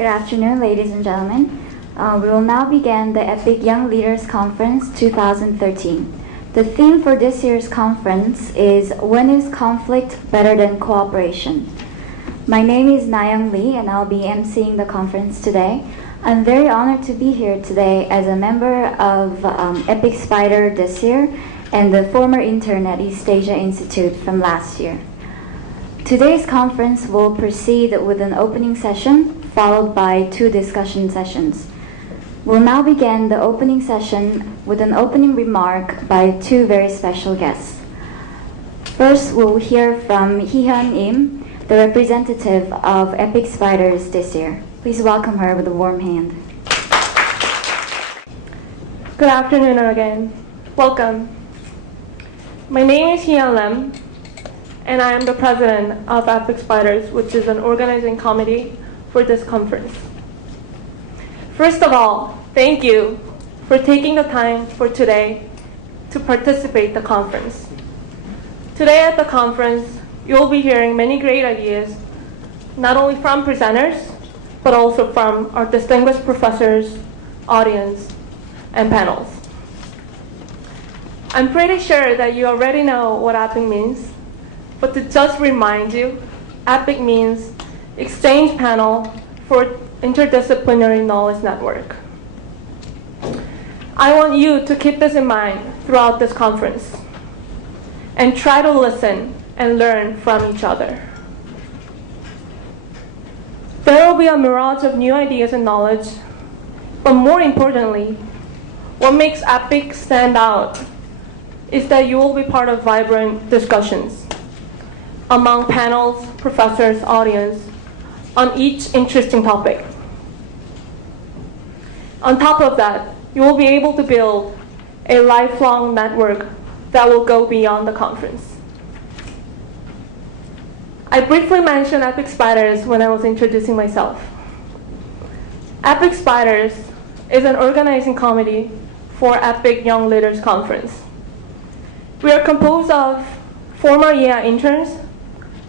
Good afternoon, ladies and gentlemen. We will now begin the EPIK Young Leaders Conference 2013. The theme for this year's conference is When is Conflict Better Than Cooperation? My name is Nayoung Lee and I'll be emceeing the conference today. I'm very honored to be here today as a member of EPIK Spiders this year and the former intern at East Asia Institute from last year. Today's conference will proceed with an opening session followed by 2 discussion sessions. We'll now begin the opening session with an opening remark by 2 very special guests. First, we'll hear from Hee-hyun Im, the representative of EPIK Spiders this year. Please welcome her with a warm hand. Good afternoon again. Welcome. My name is Hee-hyun Lim, and I am the president of EPIK Spiders, which is an organizing committee for this conference. First of all, thank you for taking the time for today to participate in the conference. Today at the conference, you'll be hearing many great ideas, not only from presenters, but also from our distinguished professors, audience, and panels. I'm pretty sure that you already know what EPIK means, but to just remind you, EPIK means Exchange Panel for Interdisciplinary Knowledge Network. I want you to keep this in mind throughout this conference and try to listen and learn from each other. There will be a mirage of new ideas and knowledge, but more importantly, what makes EPIK stand out is that you will be part of vibrant discussions among panels, professors, audience, on each interesting topic. On top of that, you will be able to build a lifelong network that will go beyond the conference. I briefly mentioned EPIK Spiders when I was introducing myself. EPIK Spiders is an organizing committee for EPIK Young Leaders Conference. We are composed of former EA interns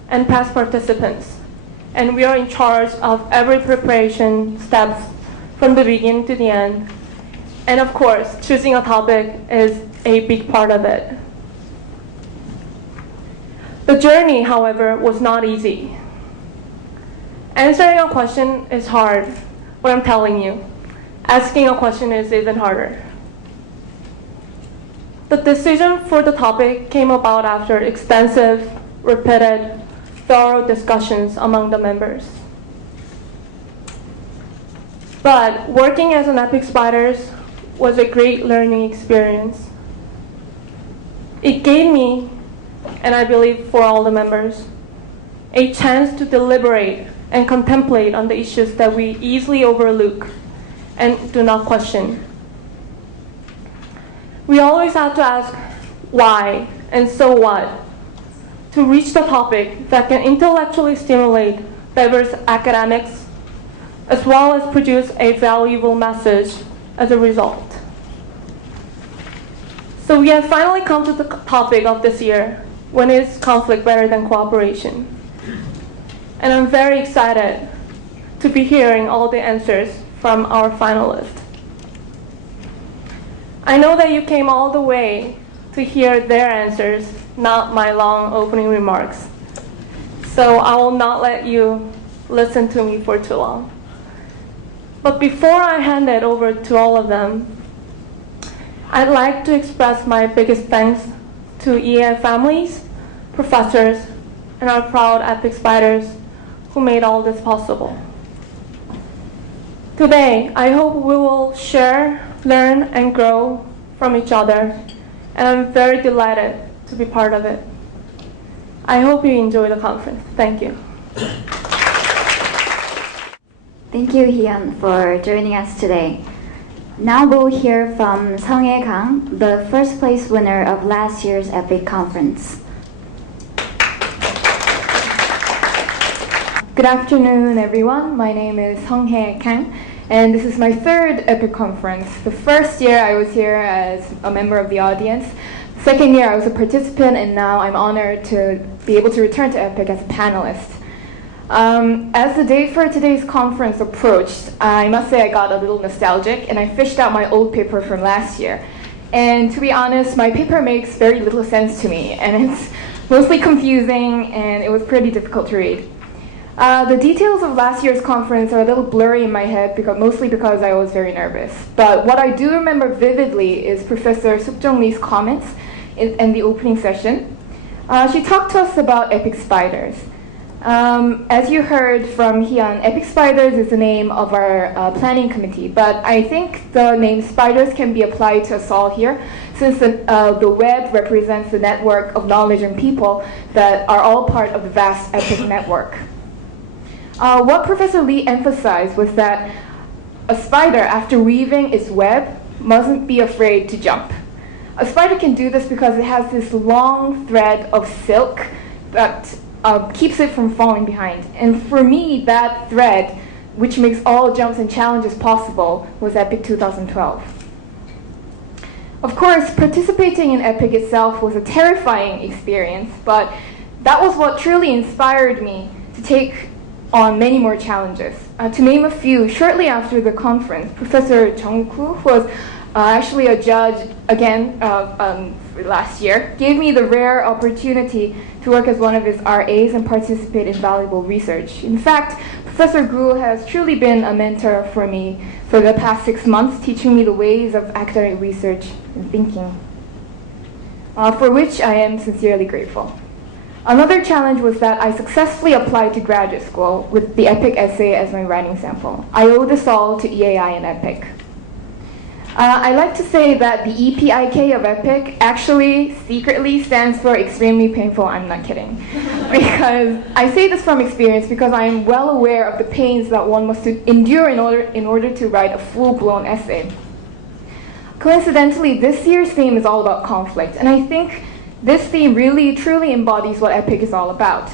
and past participants, and we are in charge of every preparation steps from the beginning to the end. And of course, choosing a topic is a big part of it. The journey, however, was not easy. Answering a question is hard, but I'm telling you, asking a question is even harder. The decision for the topic came about after extensive, repeated, thorough discussions among the members. But working as an EPIK Spiders was a great learning experience. It gave me, and I believe for all the members, a chance to deliberate and contemplate on the issues that we easily overlook and do not question. We always have to ask why and so what to reach the topic that can intellectually stimulate diverse academics, as well as produce a valuable message as a result. So we have finally come to the topic of this year, when is conflict better than cooperation? And I'm very excited to be hearing all the answers from our finalists. I know that you came all the way to hear their answers, not my long opening remarks. So I will not let you listen to me for too long. But before I hand it over to all of them, I'd like to express my biggest thanks to EA families, professors, and our proud EPIK Spiders who made all this possible. Today, I hope we will share, learn, and grow from each other, and I'm very delighted to be part of it. I hope you enjoy the conference. Thank you. Thank you, Hee-hyun, for joining us today. Now we'll hear from Sung-hae Kang, the first place winner of last year's EPIK conference. Good afternoon, everyone. My name is Sung-hae Kang, and this is my 3rd EPIK conference. The first year I was here as a member of the audience. Second year I was a participant, and now I'm honored to be able to return to EPIK as a panelist. As the date for today's conference approached, I must say I got a little nostalgic and I fished out my old paper from last year. And to be honest, my paper makes very little sense to me, and it's mostly confusing and it was pretty difficult to read. The details of last year's conference are a little blurry in my head, mostly because I was very nervous. But what I do remember vividly is Professor Suk-jung Lee's comments in the opening session. She talked to us about EPIK Spiders. As you heard from Hyun, EPIK Spiders is the name of our planning committee, but I think the name Spiders can be applied to us all here, since the web represents the network of knowledge and people that are all part of the vast EPIK network. What Professor Lee emphasized was that a spider, after weaving its web, mustn't be afraid to jump. A spider can do this because it has this long thread of silk that keeps it from falling behind. And for me, that thread, which makes all jumps and challenges possible, was EPIK 2012. Of course, participating in EPIK itself was a terrifying experience, but that was what truly inspired me to take on many more challenges. To name a few, shortly after the conference, Professor Jung-koo, who was actually a judge again last year, gave me the rare opportunity to work as one of his RAs and participate in valuable research. In fact, Professor Gu has truly been a mentor for me for the past 6 months, teaching me the ways of academic research and thinking, for which I am sincerely grateful. Another challenge was that I successfully applied to graduate school with the EPIK essay as my writing sample. I owe this all to EAI and EPIK. I like to say that the EPIK of EPIK actually secretly stands for extremely painful. I'm not kidding. Because I say this from experience because I am well aware of the pains that one must endure in order to write a full-blown essay. Coincidentally, this year's theme is all about conflict, and I think this theme really truly embodies what EPIK is all about.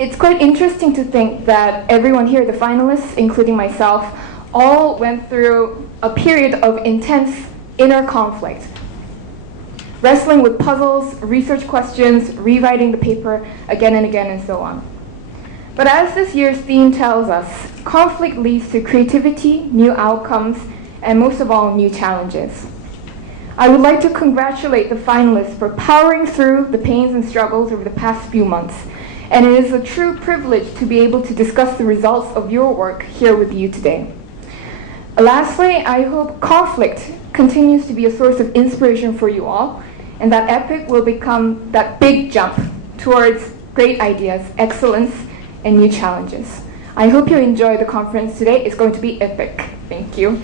It's quite interesting to think that everyone here, the finalists, including myself, all went through a period of intense inner conflict, wrestling with puzzles, research questions, rewriting the paper again and again, and so on. But as this year's theme tells us, conflict leads to creativity, new outcomes, and most of all, new challenges. I would like to congratulate the finalists for powering through the pains and struggles over the past few months, and it is a true privilege to be able to discuss the results of your work here with you today. Lastly, I hope conflict continues to be a source of inspiration for you all, and that EPIK will become that big jump towards great ideas, excellence, and new challenges. I hope you enjoy the conference today. It's going to be epic. Thank you.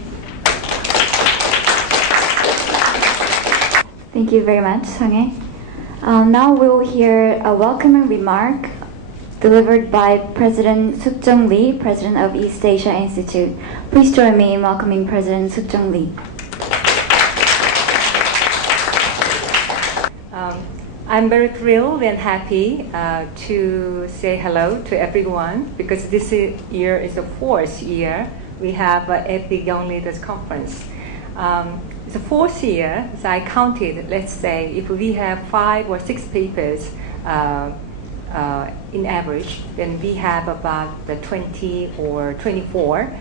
Thank you very much, Sang-hye. Now we'll hear a welcoming remark delivered by President Suk-jung Lee, President of East Asia Institute. Please join me in welcoming President Suk-jung Lee. I'm very thrilled and happy to say hello to everyone because this year is the 4th year we have EPIK Young Leaders Conference. It's the 4th year, so I counted, let's say, if we have 5 or 6 papers in average, then we have about 20 or 24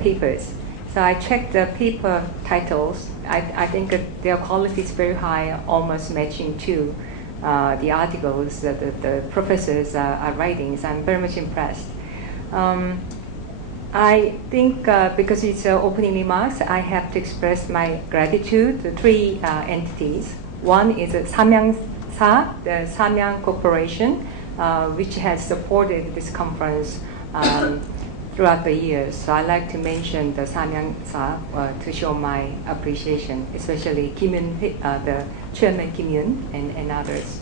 papers. So I checked the paper titles. I think that their quality is very high, almost matching to the articles that the professors are writing. So I'm very much impressed. I think because it's opening remarks, I have to express my gratitude to 3 entities. One is Samyangsa, the Samyang Corporation, which has supported this conference throughout the years. So I'd like to mention the Samyangsa to show my appreciation, especially Kim Yun, the Chairman Kim Yun and others.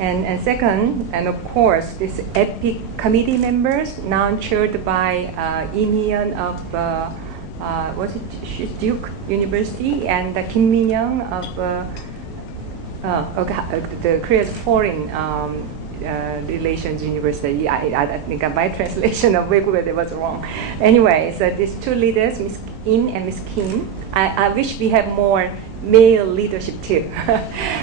And second, and of course, this EPIK committee members, now chaired by Im Hee-yeon of Duke University, and Kim Min-young of the Korea's Foreign Relations University. I think my translation of Weibo was wrong. Anyway, so these 2 leaders, Ms. In and Ms. Kim, I wish we have more male leadership too.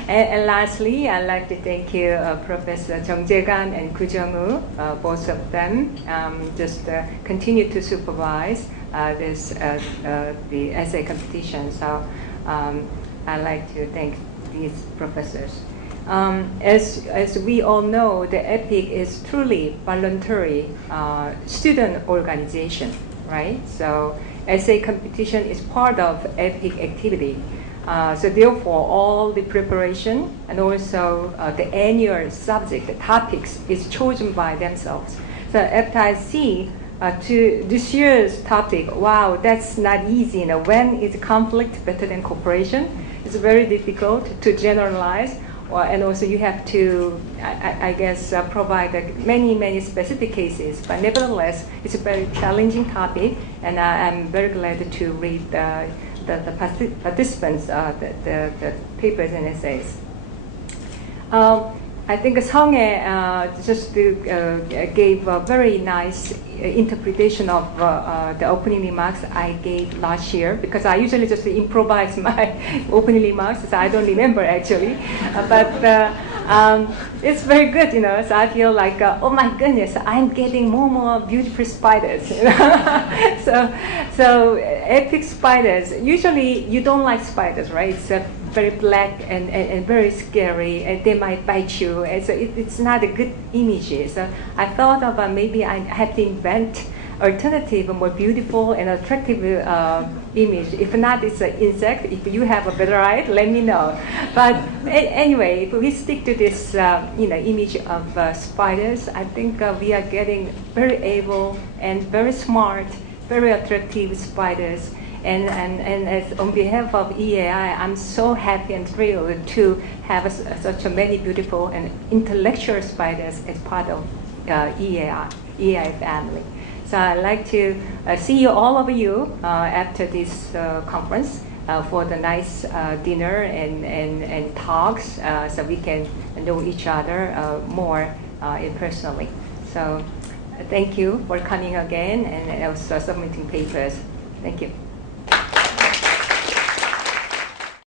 And lastly, I'd like to thank you, Professor Jung Jae-gan and Koo Jung-woo, both of them, just continue to supervise the essay competition. So I'd like to thank these professors. As we all know, the EPIK is truly voluntary student organization, right? So essay competition is part of EPIK activity. So therefore, all the preparation and also the annual subject, the topics, is chosen by themselves. So after I see to this year's topic, wow, that's not easy. You know, when is conflict better than cooperation? It's very difficult to generalize. And also you have to, I guess, provide many specific cases. But nevertheless, it's a very challenging topic, and I'm very glad to read the participants, the papers and essays. I think Seong-hae just gave a very nice interpretation of the opening remarks I gave last year, because I usually just improvise my opening remarks, so I don't remember actually. But it's very good, you know, so I feel like, oh my goodness, I'm getting more beautiful spiders. You know? so EPIK spiders, usually you don't like spiders, right? It's very black and very scary, and they might bite you, and so it's not a good image. So I thought of maybe I have to invent alternative, more beautiful and attractive image. If not, it's an insect. If you have a better idea, let me know. But anyway, if we stick to this image of spiders, I think we are getting very able and very smart, very attractive spiders. And as on behalf of EAI, I'm so happy and thrilled to have such a many beautiful and intellectual spiders as part of EAI family. So I'd like to see you, all of you, after this conference for the nice dinner and talks, so we can know each other more personally. So thank you for coming again and also submitting papers. Thank you.